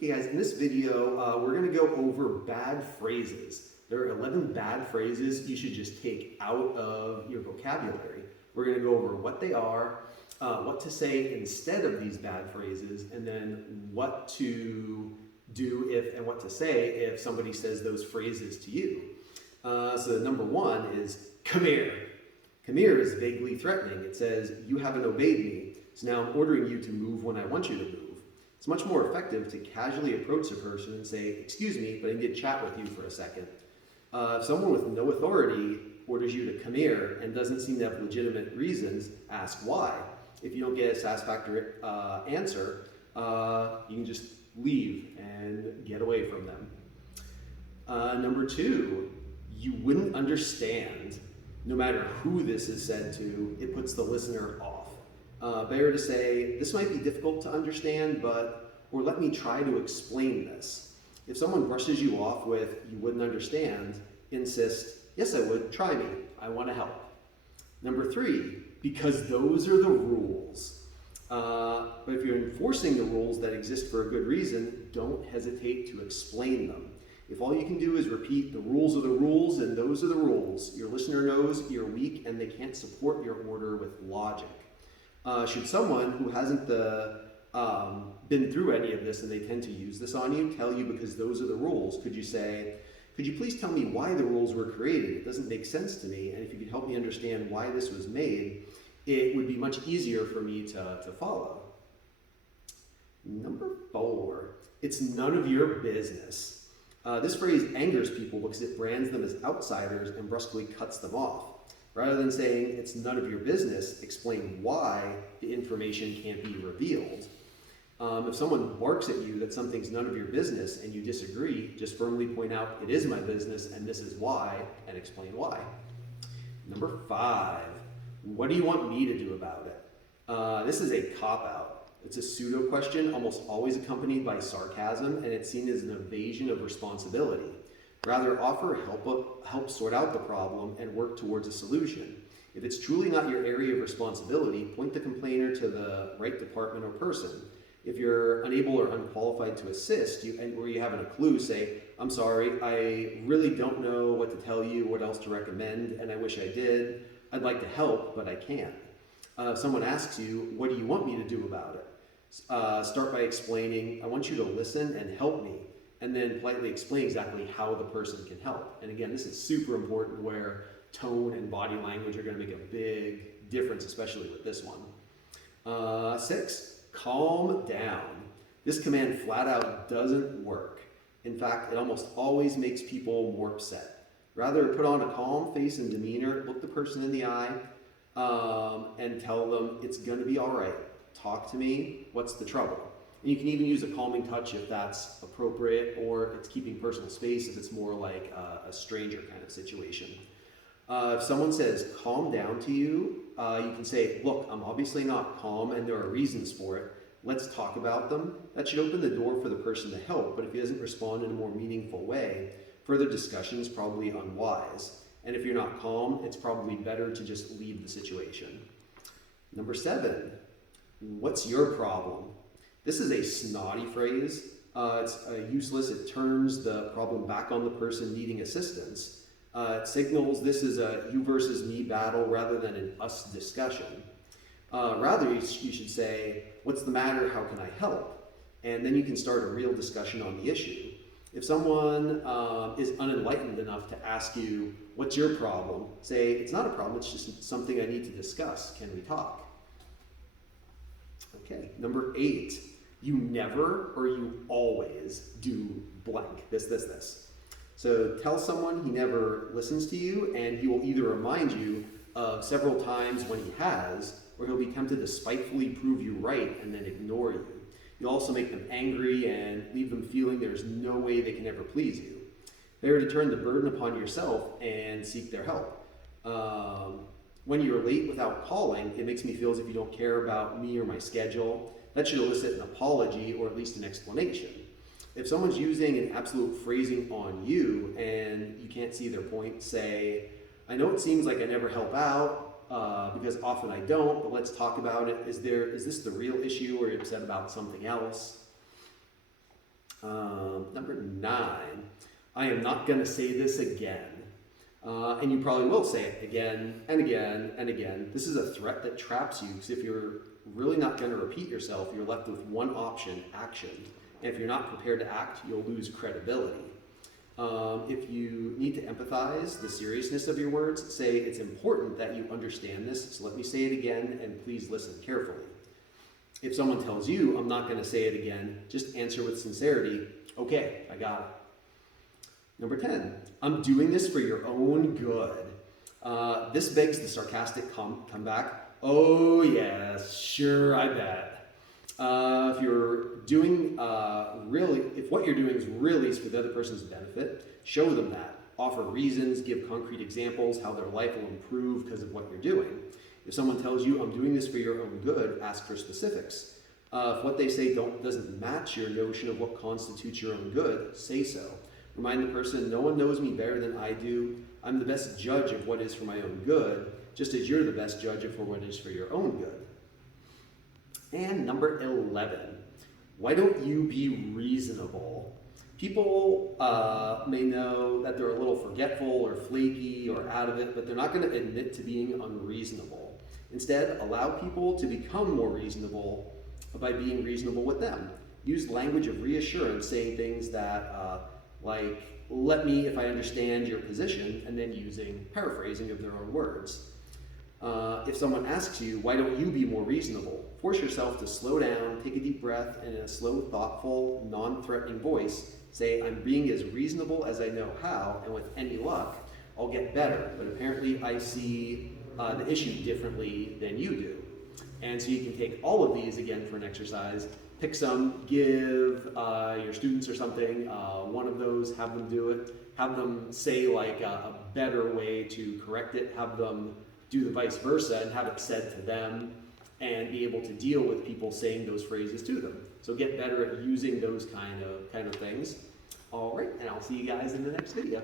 Hey guys, in this video, we're going to go over bad phrases. There are 11 bad phrases you should just take out of your vocabulary. We're going to go over what they are, what to say instead of these bad phrases, and then what to do if and what to say if somebody says those phrases to you. So number one is, come here. Come here is vaguely threatening. It says, you haven't obeyed me, so now I'm ordering you to move when I want you to move. It's much more effective to casually approach a person and say, excuse me, but I need to chat with you for a second. If someone with no authority orders you to come here and doesn't seem to have legitimate reasons, ask why. If you don't get a satisfactory answer, you can just leave and get away from them. Number two, you wouldn't understand. No matter who this is said to, it puts the listener off. Better to say, this might be difficult to understand, or let me try to explain this. If someone brushes you off with, you wouldn't understand, insist, yes I would, try me, I want to help. Number three, because those are the rules. But if you're enforcing the rules that exist for a good reason, don't hesitate to explain them. If all you can do is repeat the rules are the rules and those are the rules, your listener knows you're weak and they can't support your order with logic. Should someone who hasn't been through any of this and they tend to use this on you, tell you because those are the rules, could you say, could you please tell me why the rules were created? It doesn't make sense to me, and if you could help me understand why this was made, it would be much easier for me to follow. Number four, it's none of your business. This phrase angers people because it brands them as outsiders and brusquely cuts them off. Rather than saying it's none of your business, explain why the information can't be revealed. If someone barks at you that something's none of your business and you disagree, just firmly point out it is my business and this is why, and explain why. Number five, what do you want me to do about it? This is a cop-out. It's a pseudo question, almost always accompanied by sarcasm, and it's seen as an evasion of responsibility. Rather, offer help sort out the problem and work towards a solution. If it's truly not your area of responsibility, point the complainer to the right department or person. If you're unable or unqualified to assist, or you haven't a clue, say, I'm sorry, I really don't know what to tell you, what else to recommend, and I wish I did. I'd like to help, but I can't. If someone asks you, what do you want me to do about it? Start by explaining, I want you to listen and help me, and then politely explain exactly how the person can help. And again, this is super important where tone and body language are going to make a big difference, especially with this one. 6, calm down. This command flat out doesn't work. In fact, it almost always makes people more upset. Rather, put on a calm face and demeanor, look the person in the eye, and tell them it's going to be all right. Talk to me, what's the trouble? And you can even use a calming touch if that's appropriate, or it's keeping personal space if it's more like a stranger kind of situation. If someone says calm down to you, you can say, look, I'm obviously not calm and there are reasons for it. Let's talk about them. That should open the door for the person to help, but if he doesn't respond in a more meaningful way, further discussion is probably unwise. And if you're not calm, it's probably better to just leave the situation. Number 7, what's your problem? This is a snotty phrase. It's useless. It turns the problem back on the person needing assistance. It signals this is a you versus me battle rather than an us discussion. Rather, you should say, what's the matter? How can I help? And then you can start a real discussion on the issue. If someone is unenlightened enough to ask you, what's your problem? Say, it's not a problem, it's just something I need to discuss. Can we talk? Okay, number 8, you never or you always do blank, this. So tell someone he never listens to you and he will either remind you of several times when he has, or he'll be tempted to spitefully prove you right and then ignore you. You'll also make them angry and leave them feeling there's no way they can ever please you. Better to turn the burden upon yourself and seek their help. When you're late without calling, it makes me feel as if you don't care about me or my schedule. That should elicit an apology or at least an explanation. If someone's using an absolute phrasing on you and you can't see their point, say, I know it seems like I never help out because often I don't, but let's talk about it. Is this the real issue or are you upset about something else? Number 9, I am not going to say this again. And you probably will say it again and again and again. This is a threat that traps you, because if you're really not going to repeat yourself, you're left with one option: action. And if you're not prepared to act, you'll lose credibility. If you need to empathize the seriousness of your words, say, it's important that you understand this, so let me say it again, and please listen carefully. If someone tells you, I'm not going to say it again, just answer with sincerity, okay, I got it. Number 10, I'm doing this for your own good. This begs the sarcastic comeback. Oh yes, sure, I bet. If what you're doing is really for the other person's benefit, show them that. Offer reasons, give concrete examples how their life will improve because of what you're doing. If someone tells you, I'm doing this for your own good, ask for specifics. If what they say doesn't match your notion of what constitutes your own good, say so. Remind the person, no one knows me better than I do. I'm the best judge of what is for my own good, just as you're the best judge of what is for your own good. And number 11, why don't you be reasonable? People may know that they're a little forgetful or flaky or out of it, but they're not going to admit to being unreasonable. Instead, allow people to become more reasonable by being reasonable with them. Use language of reassurance, saying things that like, let me, if I understand your position, and then using paraphrasing of their own words. If someone asks you, why don't you be more reasonable? Force yourself to slow down, take a deep breath, and in a slow, thoughtful, non-threatening voice, say, I'm being as reasonable as I know how, and with any luck, I'll get better. But apparently I see the issue differently than you do. And so you can take all of these again for an exercise. Pick some, give your students or something one of those, have them do it, have them say like a better way to correct it, have them do the vice versa and have it said to them, and be able to deal with people saying those phrases to them. So get better at using those kind of things. All right, and I'll see you guys in the next video.